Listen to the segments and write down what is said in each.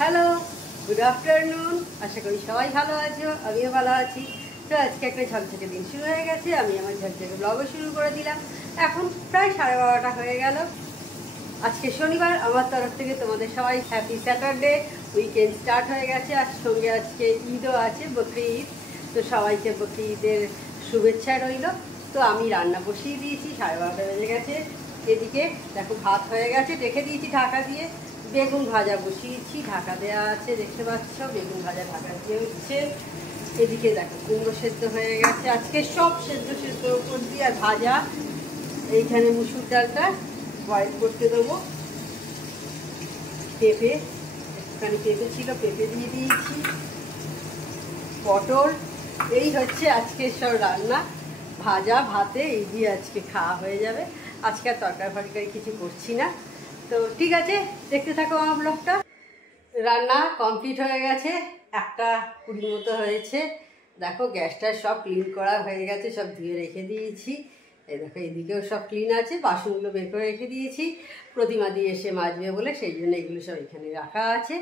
Hello, good afternoon. আশা করি সবাই ভালো আছো, আমিও ভালো আছি। তো আজকে একটা ঝকঝকে দিন শুরু হয়ে গেছে, আমি আমার ঝকঝকে ব্লগও শুরু করে দিলাম। এখন প্রায় 12:30 হয়ে গেল। আজকে শনিবার, আমার তরফ থেকে তোমাদের সবাই হ্যাপি স্যাটারডে। উইকেন্ড স্টার্ট হয়ে গেছে, আর সঙ্গে আজকে ঈদও আছে, বকরি ঈদ। তো সবাইকে বকরি ঈদের শুভেচ্ছা রইল। তো আমি রান্না বসিয়ে দিয়েছি, 12:30 বেজে গেছে। এদিকে দেখো ভাত হয়ে গেছে, রেখে দিয়েছি ঢাকা দিয়ে। বেগুন ভাজা বসিয়েছি, ঢাকা দেওয়া আছে, দেখতে পাচ্ছ বেগুন ভাজা ঢাকা দিয়ে হচ্ছে। এদিকে দেখো কুমড়ো সেদ্ধ হয়ে গেছে, আজকে সব সেদ্ধ সেদ্ধ উপর দিয়ে আর ভাজা। এইখানে মুসুর ডালটা বয়েল করতে দেবো। পেঁপে, একটুখানি পেঁপে ছিল, পেঁপে দিয়ে দিয়েছি। পটল, এই হচ্ছে আজকে সব রান্না। ভাজা ভাতে এই দিয়ে আজকে খাওয়া হয়ে যাবে। আজকে আর তরকারি ফরকারি কিছু করছি না। তো ঠিক আছে, দেখতে থাকো আমার ব্লগটা। রান্না কমপ্লিট হয়ে গেছে, 1:20 মতো হয়েছে। দেখো গ্যাসটা সব ক্লিন করা হয়ে গেছে, সব ধুয়ে রেখে দিয়েছি। এই দেখো এদিকেও সব ক্লিন আছে, বাসনগুলো বের করে রেখে দিয়েছি। প্রতিমা দিয়ে এসে মাজবে বলে সেই জন্য এগুলো সব এখানে রাখা আছে।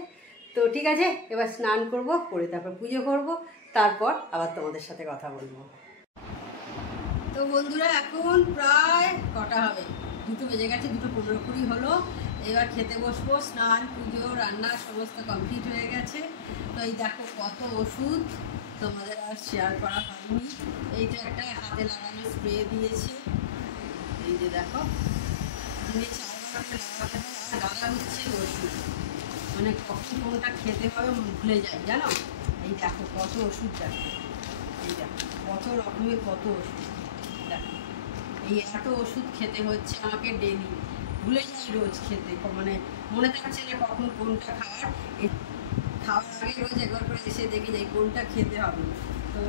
তো ঠিক আছে, এবার স্নান করব, করে তারপর পুজো করব, তারপর আবার তোমাদের সাথে কথা বলবো। তো বন্ধুরা, এখন প্রায় কটা হবে, 2টো বেজে গেছে, 2:15 হলো। এবার খেতে বসবো। স্নান পুজো রান্না সমস্ত কমপ্লিট হয়ে গেছে। তো এই দেখো কত ওষুধ, তোমাদের আর শেয়ার করা হয়নি। এইটা একটা হাতে লাগানো স্প্রে দিয়েছে, এই যে দেখো, দিনে 4বার করে লাগাতে হয়। আর লাগা হচ্ছে ওষুধ, মানে কখন কোনটা খেতে হবে ভুলে যাই, জানো। এই দেখো কত ওষুধ, দেখো এই দেখো কত রকমের কত ওষুধ। দেখো এই এত ওষুধ খেতে হচ্ছে আমাকে ডেলি, ভুলে যাই রোজ খেতে, মানে মনে থাকছে না কখন কোনটা খাওয়ার আগে রোজ একবার করে এসে দেখে যাই কোনটা খেতে হবে। তো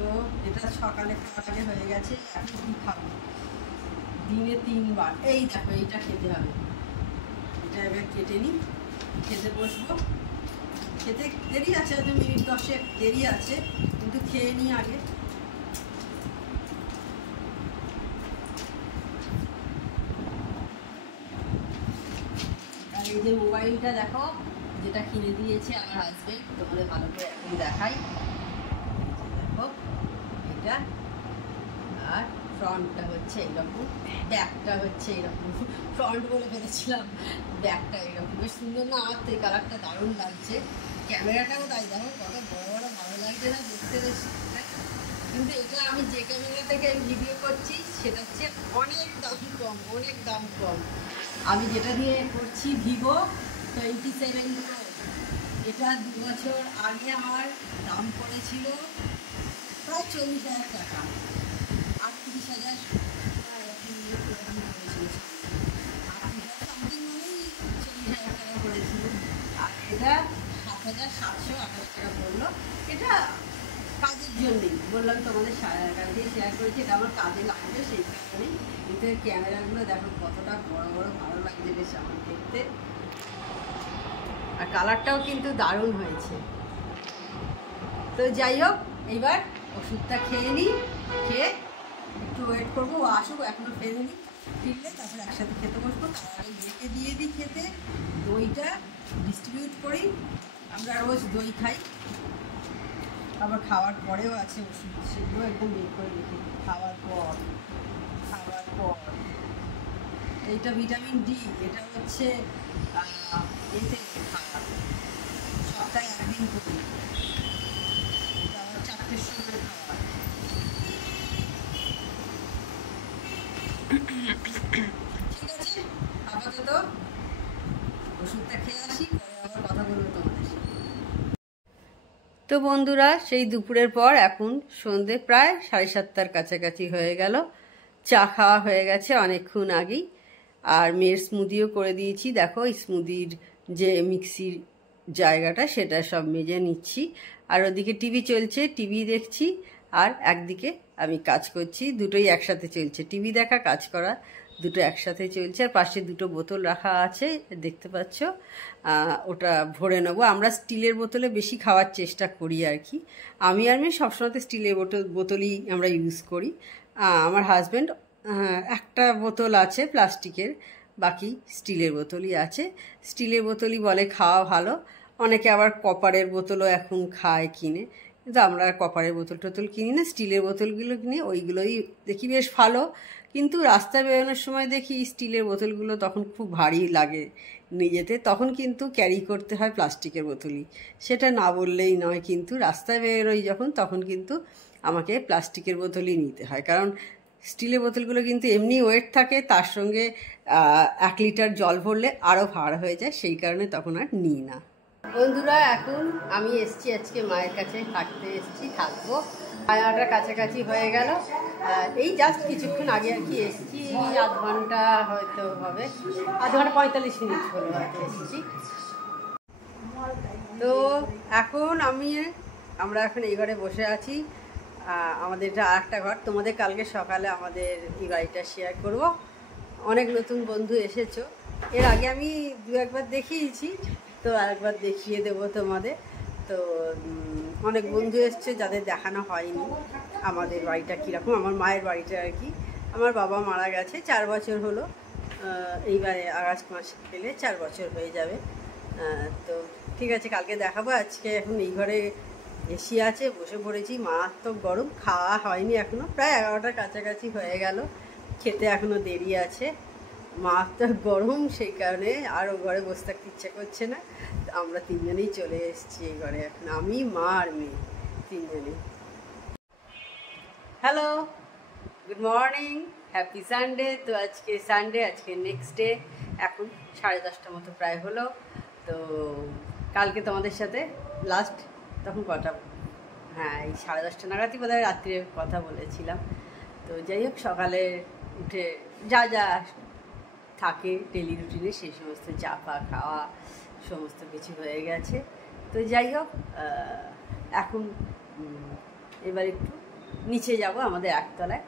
এটা সকালে খাওয়ার আগে হয়ে গেছে, এখন কি খাবো, দিনে 3বার। এই দেখো এইটা খেতে হবে, এটা এবার কেটে নিই, খেতে বসবো। খেতে দেরি আছে, হয়তো মিনিট 10 দেরি আছে, কিন্তু খেয়ে নিই আগে। আর এই যে মোবাইলটা দেখো, যেটা কিনে দিয়েছে আমার হাজবেন্ড, তোমাদের ভালো করে এখন দেখাই। দেখো এটা, আর ফ্রন্টটা হচ্ছে এইরকম, ব্যাকটা হচ্ছে এইরকম। ফ্রন্ট বলে ফেলেছিলাম, ব্যাকটা এইরকম। বেশ সুন্দর না? আমার তো এই কালারটা দারুণ লাগছে। ক্যামেরাটাও তাই, দেখো কত বড় বড়, ভালো লাগছে না দেখতে? বেশ, কিন্তু এটা আমি যে ক্যামেরা থেকে ভিডিও করছি সেটা হচ্ছে অনেক দাম কম, অনেক দাম কম। আমি যেটা দিয়ে করছি ভিভো 27 Pro, এটা 2 বছর আগে আমার দাম পড়েছিল প্রায় 40,000 টাকা, 38,000 পড়েছিল, 38,000 সামথিং, মানেই 40,000 টাকা পড়েছিল। আর এটা 7,728 টাকা পড়লো। এটা কাজের জন্যই বললাম, তোমাদের কাছে শেয়ার করেছি, এটা আমার কাজে লাগবে সেই কারণেই। কিন্তু ক্যামেরাগুলো দেখো কতটা বড় বড়, ভালো লাগছে বেশ আমার দেখতে। আর কালারটাও কিন্তু দারুণ হয়েছে। তো যাই হোক, এইবার ওষুধটা খেয়ে নিই, খেয়ে একটু ওয়েট করবো, ও আসুক, এখনও ফেরেনি, ফিরলে তারপরে একসাথে খেতে বসবো। তার আগে রেখে দিয়ে দিই খেতে। দইটা ডিস্ট্রিবিউট করি, আমরা রোজ দই খাই, আবার খাওয়ার পরেও আছে ওষুধ, সেগুলো একদম বের করে রেখে দিই খাওয়ার পর। এইটা ভিটামিন ডি, এটা হচ্ছে এতে খাওয়া, সপ্তাহে 1 দিন করি। এটা আবার 4টের সময় খাওয়া। ঠিক আছে, আপাতত ওষুধটা খেয়ে আসি, পরে আবার কথা বলবো তোমাদের সাথে। তো বন্ধুরা, সেই দুপুরের পর এখন সন্ধে প্রায় 7:30টার কাছাকাছি হয়ে গেল। চা খাওয়া হয়ে গেছে অনেকক্ষণ আগেই। আর মেয়ের স্মুদিও করে দিয়েছি। দেখো স্মুদির যে মিক্সির জায়গাটা, সেটা সব মেজে নিচ্ছি। আর ওদিকে টিভি চলছে, টিভি দেখছি, আর একদিকে আমি কাজ করছি। দুটোই একসাথে চলছে, টিভি দেখা, কাজ করা, দুটো একসাথে চলছে। আর পাশে 2টো বোতল রাখা আছে, দেখতে পাচ্ছ। ওটা ভরে নেবো। আমরা স্টিলের বোতলে বেশি খাওয়ার চেষ্টা করি আর কি। আমি আর মেয়ে সবসময় স্টিলের বোতলই আমরা ইউজ করি। আমার হাজব্যান্ড একটা বোতল আছে প্লাস্টিকের, বাকি স্টিলের বোতলই আছে। স্টিলের বোতলই বলে খাওয়া ভালো। অনেকে আবার কপারের বোতলও এখন খায় কিনে, কিন্তু আমরা কপারের বোতল টোতল কিনি না, স্টিলের বোতলগুলো কিনি, ওইগুলোই দেখি বেশ ভালো। কিন্তু রাস্তায় বেরোনোর সময় দেখি স্টিলের বোতলগুলো তখন খুব ভারী লাগে নিয়ে যেতে, তখন কিন্তু ক্যারি করতে হয় প্লাস্টিকের বোতলই। সেটা না বললেই নয়, কিন্তু রাস্তায় বেরোই যখন তখন কিন্তু আমাকে প্লাস্টিকের বোতলই নিতে হয়, কারণ স্টিলের বোতলগুলো কিন্তু এমনি ওয়েট থাকে, তার সঙ্গে 1 লিটার জল ভরলে আরও ভার হয়ে যায়, সেই কারণে তখন আর নিই না। বন্ধুরা, এখন আমি এসছি আজকে মায়ের কাছে থাকতে এসছি, থাকবো। 9:30 কাছাকাছি হয়ে গেল, এই জাস্ট কিছুক্ষণ আগে আর কি এসছি, 1/2 ঘন্টা হয়তো হবে, 1/2 ঘন্টা 45 মিনিট হলো হয়তো এসেছি। তো এখন আমরা এখন এই ঘরে বসে আছি। আমাদের এটা আরেকটা ঘর, তোমাদের কালকে সকালে আমাদের এই বাড়িটা শেয়ার করব। অনেক নতুন বন্ধু এসেছো, এর আগে আমি 2-1 বার দেখিয়েছি, তো আরেকবার দেখিয়ে দেবো তোমাদের। তো অনেক বন্ধু এসছে যাদের দেখানো হয়নি আমাদের বাড়িটা কীরকম, আমার মায়ের বাড়িটা আর কি। আমার বাবা মারা গেছে 4 বছর হলো, এইবারে আগস্ট মাস গেলে 4 বছর হয়ে যাবে। তো ঠিক আছে, কালকে দেখাবো। আজকে এখন এই ঘরে এসি আছে, বসে পড়েছি। মারাত্মক গরম, খাওয়া হয়নি এখনও, প্রায় 11টার কাছাকাছি হয়ে গেল, খেতে এখনও দেরি আছে। মারাত্মক গরম, সেই কারণে আরও ঘরে বসে থাকতে ইচ্ছা করছে না। আমরা 3 জনেই চলে এসেছি এই ঘরে এখন, আমি, মা আর মেয়ে, 3 জনেই। Hello, good morning, happy Sunday. তো আজকে সানডে, আজকে নেক্সট ডে, এখন 10:30 মতো প্রায় হলো। তো কালকে তোমাদের সাথে লাস্ট তখন কটা, হ্যাঁ এই 10:30 নাগাদই বোধহয় রাত্রে কথা বলেছিলাম। তো যাই হোক, সকালে উঠে যা যা থাকে ডেলি রুটিনে সেই সমস্ত চা পা খাওয়া সমস্ত কিছু হয়ে গেছে। তো যাই হোক, এখন এবার একটু নিচে যাব, আমাদের 1তলায়,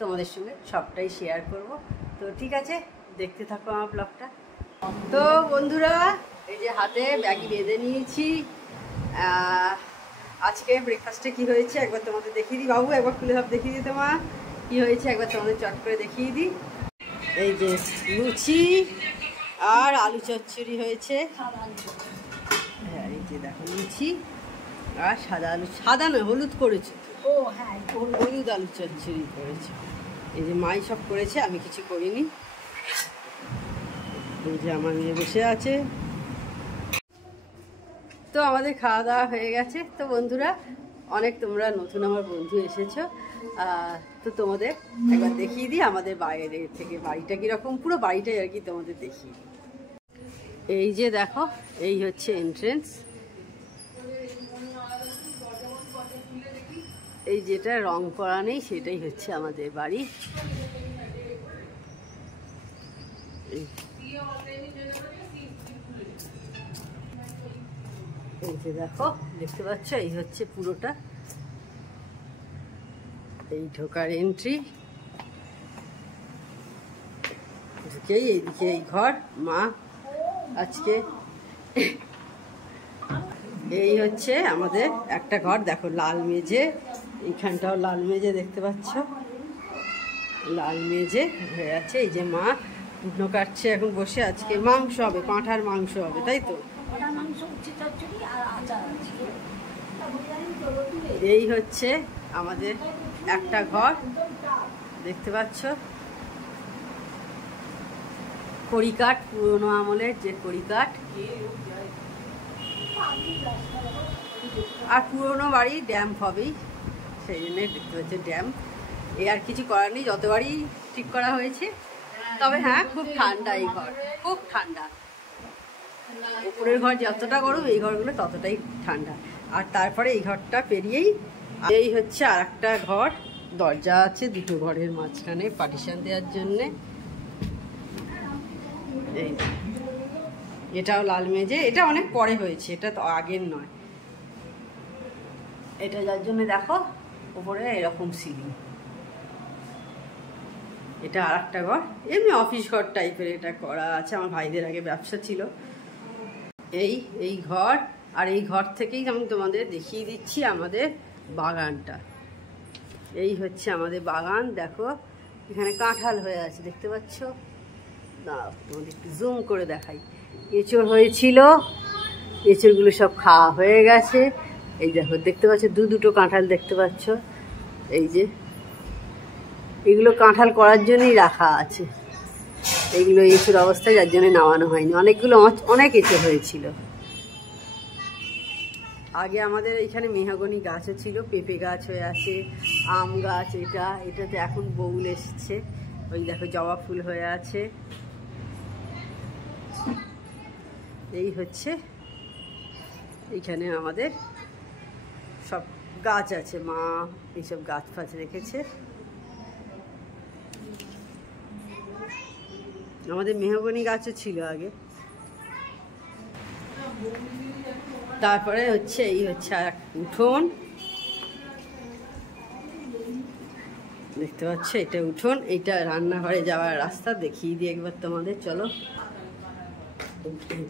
তোমাদের সঙ্গে সবটাই শেয়ার করব। তো ঠিক আছে, দেখতে থাকো আমার ব্লগটা। তো বন্ধুরা, এই যে হাতে ব্যাগই বেঁধে নিয়েছি। আজকে ব্রেকফাস্টে কি হয়েছে একবার তোমাদের দেখিয়ে দিই। বাবু একবার খুলে সব দেখিয়ে দিই, তোমার কী হয়েছে একবার তোমাদের চট করে দেখিয়ে দিই। এই যে লুচি আর আলু চচ্চড়ি হয়েছে। হ্যাঁ, এই যে দেখো লুচি আর সাদা আলু, সাদা নয় হলুদ করেছে, ও হ্যাঁ হলুদ আলু চচ্চড়ি করেছে। এই যে মাই সব করেছে, আমি কিছু করিনি। এই যে আমার মেয়ে বসে আছে। তো আমাদের খাওয়া দাওয়া হয়ে গেছে। তো বন্ধুরা, অনেক তোমরা নতুন আমার বন্ধু এসেছো, তো তোমাদের একবার দেখিয়ে দিই আমাদের বাইরে থেকে বাড়িটা কীরকম, পুরো বাড়িটাই আর কি তোমাদের দেখিয়ে দিই। এই যে দেখো, এই হচ্ছে এন্ট্রেন্স, এই যেটা রং করা নেই সেটাই হচ্ছে আমাদের বাড়ি। এই যে দেখো, দেখতে পাচ্ছ, এই হচ্ছে পুরোটা, এই ঢোকার এন্ট্রি, ঢুকেই এইদিকে এই ঘর। মা আজকে এই হচ্ছে আমাদের একটা ঘর, দেখো লাল মেঝে, এইখানটাও লাল মেঝে দেখতে পাচ্ছ, লাল মেঝে হয়ে আছে। এই যে মা কুটনো কাটছে এখন বসে, আজকে মাংস হবে, পাঁঠার মাংস হবে, তাই তো। এই হচ্ছে আমাদের একটা ঘর, দেখতে পাচ্ছ, কড়িকাঠ, পুরোনো আমলের যে কড়িকাঠ। আর পুরোনো বাড়ি ড্যাম্প হবেই, সেই জন্য দেখতে পাচ্ছি ড্যাম্প। এই আর কিছু করার নেই, যতবারই ঠিক করা হয়েছে। তবে হ্যাঁ, খুব ঠান্ডা এই ঘর, খুব ঠান্ডা। উপরের ঘর যতটা গরম, এই ঘরগুলো ততটাই ঠান্ডা। আর তারপরে এই ঘরটা পেরিয়েই এই হচ্ছে আর একটা ঘর, দরজা আছে দুটো ঘরের মাঝখানে পার্টিশন দেওয়ার জন্যে। এই এটাও লাল মেঝে, এটা অনেক পরে হয়েছে, এটা তো আগের নয়। এটা যার জন্য দেখো উপরে এরকম সিলিং। এটা আর একটা ঘর, এমনি অফিস ঘর টাইপের এটা করা আছে, আমার ভাইদের আগে ব্যবসা ছিল। এই ঘর, আর এই ঘর থেকেই আমি তোমাদের দেখিয়ে দিচ্ছি আমাদের বাগানটা। এই হচ্ছে আমাদের বাগান, দেখো এখানে কাঁঠাল হয়ে আছে, দেখতে পাচ্ছ। দাঁড়াও তোমাদের একটু জুম করে দেখাই। এঁচড় হয়েছিল, এঁচড়গুলো সব খাওয়া হয়ে গেছে। এই দেখো দেখতে পাচ্ছ দুটো কাঁঠাল দেখতে পাচ্ছ, এই যে এগুলো কাঁঠাল করার জন্যই রাখা আছে। এইগুলো এঁচড় অবস্থায়, যার জন্য নামানো হয়নি। অনেকগুলো অনেক এঁচড় হয়েছিল। আগে আমাদের এখানে মেহগনি গাছও ছিল, পেঁপে গাছ হয়ে আছে, আম গাছ, এটাতে এখন বউল এসছে। ওই দেখো জবা ফুল হয়ে আছে। এই হচ্ছে এইখানে আমাদের সব গাছ আছে, মা এইসব গাছ ফাছ রেখেছে। আমাদের মেহগনি গাছও ছিল আগে। তারপরে হচ্ছে এই হচ্ছে আর উঠোন, দেখতে পাচ্ছ এটা উঠোন, এইটা রান্নাঘরে যাওয়ার রাস্তা। দেখিয়ে দিই একবার তোমাদের, চলো।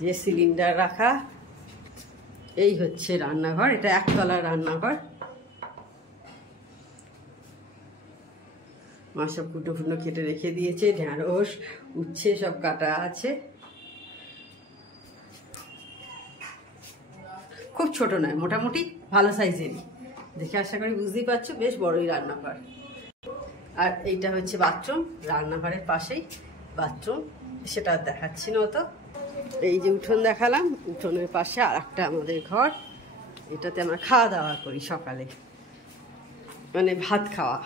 যে সিলিন্ডার রাখা, এই হচ্ছে রান্নাঘর, এটা একতলার রান্নাঘর। মা সব কুটো ফুটো কেটে রেখে দিয়েছে, ঢেঁড়স উচ্ছে সব কাটা আছে। খুব ছোট নয়, মোটামুটি ভালো সাইজেরই। দেখে আশা করি বুঝতেই পারছো, বেশ বড়ই রান্নাঘর। আর এইটা হচ্ছে বাথরুম, রান্নাঘরের পাশেই বাথরুম, সেটা দেখাচ্ছি না অত। এই যে উঠোন দেখালাম, উঠোনের পাশে আর একটা আমাদের ঘর। এটাতে আমরা খাওয়া দাওয়া করি সকালে, মানে ভাত খাওয়া।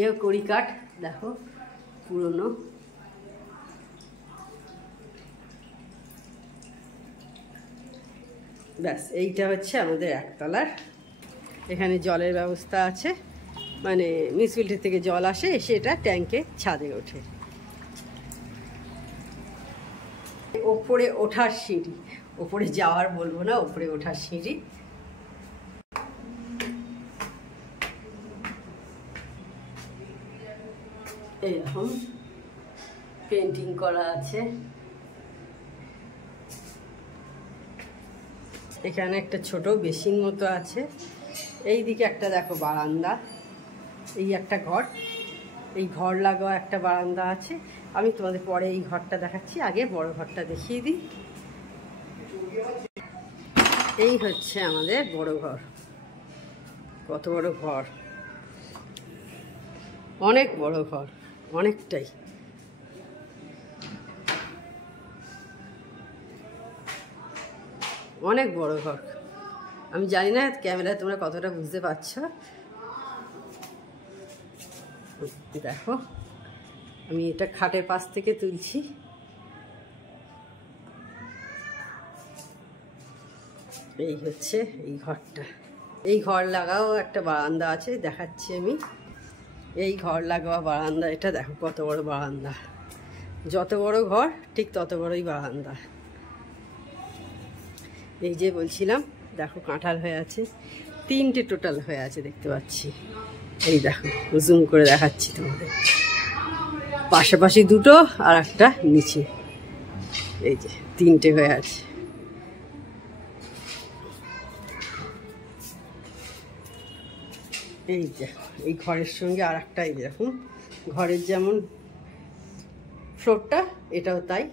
এও কড়ি কাঠ, দেখো পুরনো। ব্যাস, এইটা হচ্ছে আমাদের একতলার। এখানে জলের ব্যবস্থা আছে, মানে মিউনিসিপ্যালিটি থেকে জল আসে, এসে এটা ট্যাঙ্কে ছাদে ওঠে। ওপরে ওঠার সিঁড়ি, ওপরে যাওয়ার বলবো না, ওপরে ওঠার সিঁড়ি। এরকম পেন্টিং করা আছে। এখানে একটা ছোট বেসিন মতো আছে। এই দিকে একটা দেখো বারান্দা, এই একটা ঘর, এই ঘর লাগোয়া একটা বারান্দা আছে। আমি তোমাদের পরে এই ঘরটা দেখাচ্ছি, আগে বড় ঘরটা দেখিয়ে দিই। এই হচ্ছে আমাদের বড় ঘর। কত বড় ঘর, অনেক বড় ঘর, অনেকটাই। অনেক বড় ঘর। আমি জানি না ক্যামেরায় তোমরা কতটা বুঝতে পারছো। দেখো আমি এটা খাটের পাশ থেকে তুলছি। এই হচ্ছে এই ঘরটা। এই ঘর লাগাও একটা বারান্দা আছে, দেখাচ্ছি আমি। এই ঘর লাগাও বারান্দা, এটা দেখো কত বড় বারান্দা। যত বড় ঘর ঠিক তত বড়ই বারান্দা। এই যে বলছিলাম, দেখো কাঁঠাল হয়ে আছে, 3টে টোটাল হয়ে আছে দেখতে পাচ্ছি। এই দেখো জুম করে দেখাচ্ছি তোমাদের, পাশাপাশি 2টো আর একটা নিচে। এই যে 3টে হয়ে আছে। এই দেখো এই ঘরের সঙ্গে আর একটা, এই দেখুন ঘরের যেমন ফ্লোরটা, এটাও তাই।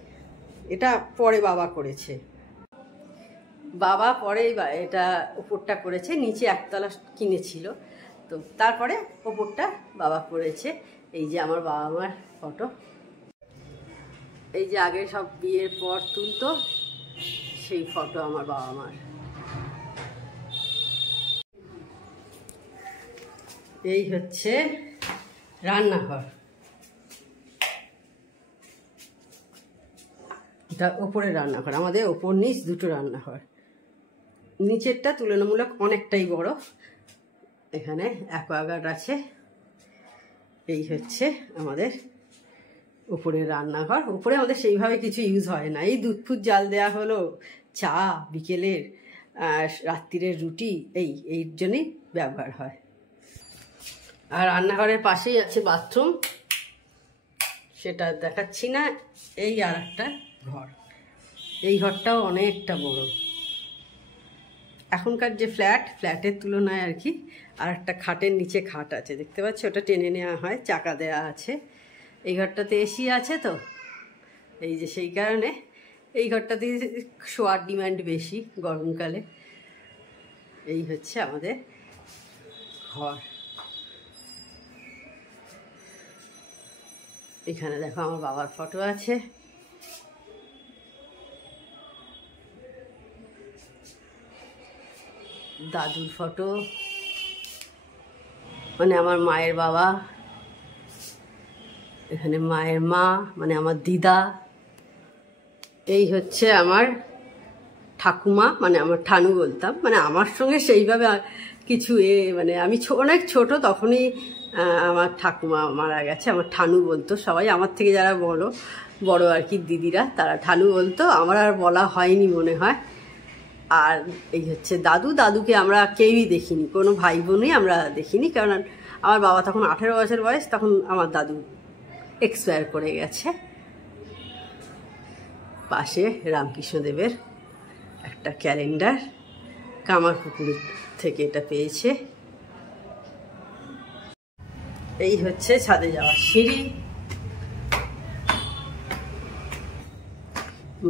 এটা পরে বাবা করেছে, বাবা পরে এটা উপরটা করেছে, নিচে একতলা কিনেছিল, তো তারপরে ওপরটা বাবা করেছে। এই যে আমার বাবা মার ফটো, এই যে আগে সব বিয়ের পর তুলতো সেই ফটো আমার বাবা মার। এই হচ্ছে রান্নাঘর, এটা ওপরে রান্নাঘর। আমাদের ওপর নিচ 2টো রান্নাঘর। নিচেরটা তুলনামূলক অনেকটাই বড়, এখানে অ্যাকোয়াগার্ড আছে। এই হচ্ছে আমাদের উপরের রান্নাঘর। উপরে আমাদের সেইভাবে কিছু ইউজ হয় না, এই দুধ ফুট জাল দেওয়া হলো, চা বিকেলের, রাত্রিরের রুটি, এই জন্যই ব্যবহার হয়। আর রান্নাঘরের পাশেই আছে বাথরুম, সেটা দেখাচ্ছি না। এই আর একটা ঘর, এই ঘরটাও অনেকটা বড়। এখনকার যে ফ্ল্যাটের তুলনায় আর কি। আর একটা খাটের নিচে খাট আছে দেখতে পাচ্ছ, ওটা টেনে নেওয়া হয়, চাকা দেওয়া আছে। এই ঘরটাতে এসি আছে, তো এই যে সেই কারণে এই ঘরটাতে শোয়ার ডিমান্ড বেশি গরমকালে। এই হচ্ছে আমাদের ঘর। এখানে দেখো আমার বাবার ফটো আছে, দাদুর ফটো, মানে আমার মায়ের বাবা, এখানে মায়ের মা মানে আমার দিদা, এই হচ্ছে আমার ঠাকুমা মানে আমার ঠানু বলতাম, মানে আমার সঙ্গে সেইভাবে কিছু মানে আমি অনেক ছোট তখনই আমার ঠাকুমা মারা গেছে, আমার ঠানু বলতো সবাই, আমার থেকে যারা বড় আর কি দিদিরা, তারা ঠানু বলতো, আমার আর বলা হয়নি মনে হয়। আর এই হচ্ছে দাদু, দাদুকে আমরা কেউই দেখিনি, কোনো ভাই বোনই আমরা দেখিনি, কারণ আমার বাবা তখন 18 বছর বয়স, তখন আমার দাদু এক্সপায়ার করে গেছে। পাশে রামকৃষ্ণদেবের একটা ক্যালেন্ডার, কামারপুকুর থেকে এটা পেয়েছে। এই হচ্ছে ছাদে যাওয়ার সিঁড়ি,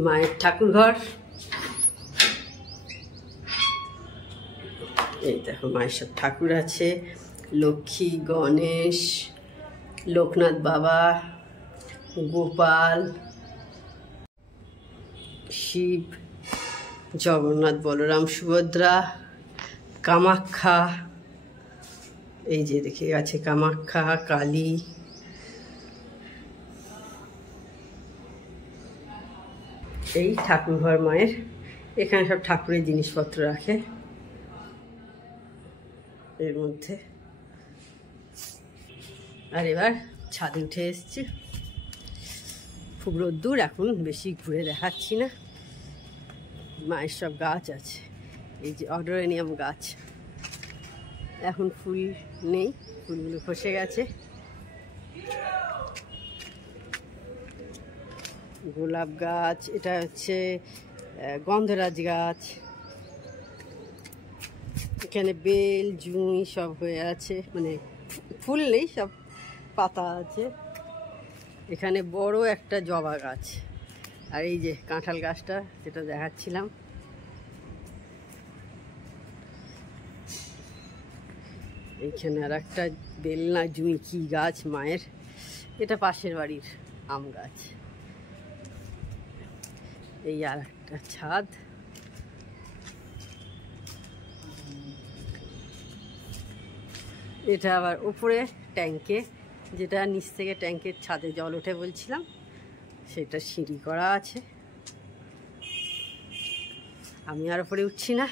মায়ের ঠাকুর ঘর। এই দেখো মায়ের সব ঠাকুর আছে, লক্ষ্মী, গণেশ, লোকনাথ বাবা, গোপাল, শিব, জগন্নাথ, বলরাম, সুভদ্রা, কামাখ্যা, এই যে দেখে আছে কামাখ্যা, কালী, এই ঠাকুরঘর মায়ের। এখানে সব ঠাকুরের জিনিসপত্র রাখে এর মধ্যে। আর এবার ছাদে উঠে এসছি, খুব রোদ্দুর, এখন বেশি ঘুরে দেখাচ্ছি না। মায়ের সব গাছ আছে, এই যে অডোরেনিয়াম গাছ, এখন ফুল নেই, ফুলগুলো খসে গেছে। গোলাপ গাছ, এটা হচ্ছে গন্ধরাজ গাছ, এখানে বেল, জুঁই সব হয়ে আছে, মানে ফুল নেই, সব পাতা আছে। এখানে বড় একটা জবা গাছ, আর এই যে কাঁঠাল গাছটা যেটা দেখাচ্ছিলাম। এইখানে আর একটা বেল না জুঁই কি গাছ মায়ের, এটা পাশের বাড়ির আম গাছ। এই আর একটা ছাদ, এটা আবার উপরে ট্যাঙ্কে, যেটা নিচ থেকে ট্যাঙ্কের ছাদে জল ওঠে বলছিলাম, সেটা সিঁড়ি করা আছে। আমি আর উপরে উঠছি না,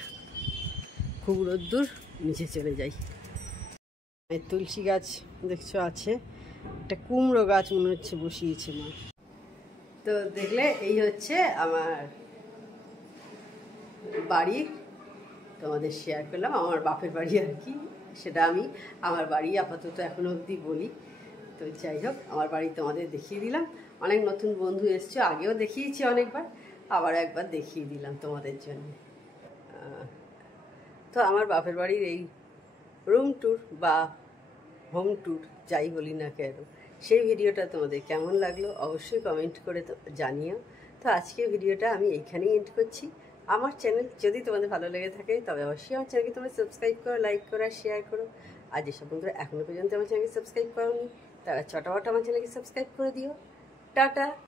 খুব রোদ্দুর, নিচে চলে যাই। তুলসী গাছ দেখছো আছে, একটা কুমড়ো গাছ মনে হচ্ছে বসিয়েছে মা। তো দেখলে এই হচ্ছে আমার বাড়ি, তোমাদের শেয়ার করলাম, আমার বাপের বাড়ি আর কি, সেটা আমি আমার বাড়ি আপাতত এখনো অবধি বলি। তো যাই হোক, আমার বাড়ি তোমাদের দেখিয়ে দিলাম। অনেক নতুন বন্ধু এসছে, আগেও দেখিয়েছি অনেকবার, আবার একবার দেখিয়ে দিলাম তোমাদের জন্য। তো আমার বাপের বাড়ির এই রুম ট্যুর বা হোম ট্যুর যাই বলি না কেন, সেই ভিডিওটা তোমাদের কেমন লাগলো অবশ্যই কমেন্ট করে জানিও। তো আজকে ভিডিওটা আমি এইখানেই এন্ড করছি। আমার চ্যানেল যদি তোমাদের ভালো লেগে থাকে তবে অবশ্যই আমার চ্যানেলকে তোমরা সাবস্ক্রাইব করো, লাইক করো আর শেয়ার করো। আর যেসব বন্ধুরা এখনও পর্যন্ত আমার চ্যানেলকে সাবস্ক্রাইব করোনি তারা চটাপট আমার চ্যানেলকে সাবস্ক্রাইব করে দিও। টাটা।